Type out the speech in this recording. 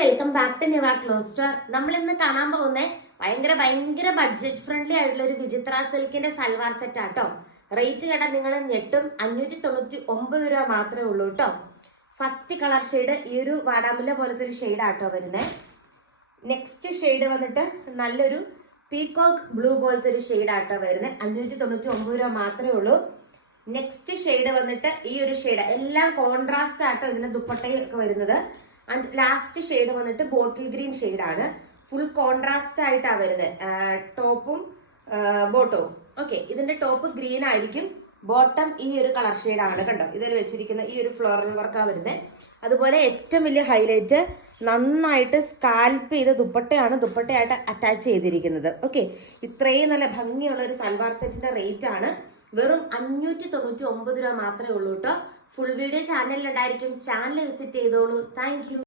Welcome back to നിവ ക്ലോസ്റ്റർ. നമ്മൾ ഇന്ന് കാണാൻ പോകുന്ന ഭയങ്കര ബഡ്ജറ്റ് ഫ്രണ്ട്ലി ആയിട്ടുള്ള ഒരു വിചിത്ര സിൽക്കിന്റെ സൽവാർ സെറ്റ് ആട്ടോ. റേറ്റ് കേട്ടാ നിങ്ങൾ ഞെട്ടും. 599 രൂപ മാത്രമേ ഉള്ളൂ കേട്ടോ. ഫസ്റ്റ് കളർ ഷെയ്ഡ് ഈ ഒരു വാടാമുല്ല പോലത്തെ ഒരു ഷെയ്ഡ് ആട്ടോ വരുന്നത്. നെക്സ്റ്റ് ഷെയ്ഡ് വന്നിട്ട് നല്ലൊരു പീകോക്ക് ബ്ലൂ പോലത്തെ ഒരു ഷെയ്ഡ് ആട്ടോ വരുന്നത്. 599 രൂപ മാത്രമേ ഉള്ളൂ. നെക്സ്റ്റ് ഷെയ്ഡ് വന്നിട്ട് ഈ ഒരു ഷെയ്ഡ് എല്ലാം കോൺട്രാസ്റ്റ് ആട്ടോ ഇതിന്റെ ദുപ്പട്ടയും ഒക്കെ വരുന്നത്. ആൻഡ് ലാസ്റ്റ് ഷെയ്ഡ് വന്നിട്ട് ബോട്ടിൽ ഗ്രീൻ ഷെയ്ഡാണ്. ഫുൾ കോൺട്രാസ്റ്റ് ആയിട്ടാണ് വരുന്നത്. ടോപ്പും ബോട്ടവും ഓക്കെ. ഇതിന്റെ ടോപ്പ് ഗ്രീൻ ആയിരിക്കും, ബോട്ടം ഈ ഒരു കളർ ഷെയ്ഡാണ്. കണ്ടോ, ഇതിൽ വെച്ചിരിക്കുന്ന ഈ ഒരു ഫ്ലോറൽ വർക്കാണ് വരുന്നത്. അതുപോലെ ഏറ്റവും വലിയ ഹൈലൈറ്റ് നന്നായിട്ട് സ്കാൽപ്പ് ചെയ്ത ദുപ്പട്ടയാണ് ദുപ്പട്ടയായിട്ട് അറ്റാച്ച് ചെയ്തിരിക്കുന്നത്. ഓക്കെ, ഇത്രയും നല്ല ഭംഗിയുള്ള ഒരു സൽവാർ സെറ്റിന്റെ റേറ്റ് ആണ് വെറും 599 രൂപ മാത്രമേ ഉള്ളൂ കേട്ടോ. ഫുൾ വീഡിയോ ചാനലിൽ ഉണ്ടായിരിക്കും. ചാനൽ വിസിറ്റ് ചെയ്തോളൂ. താങ്ക്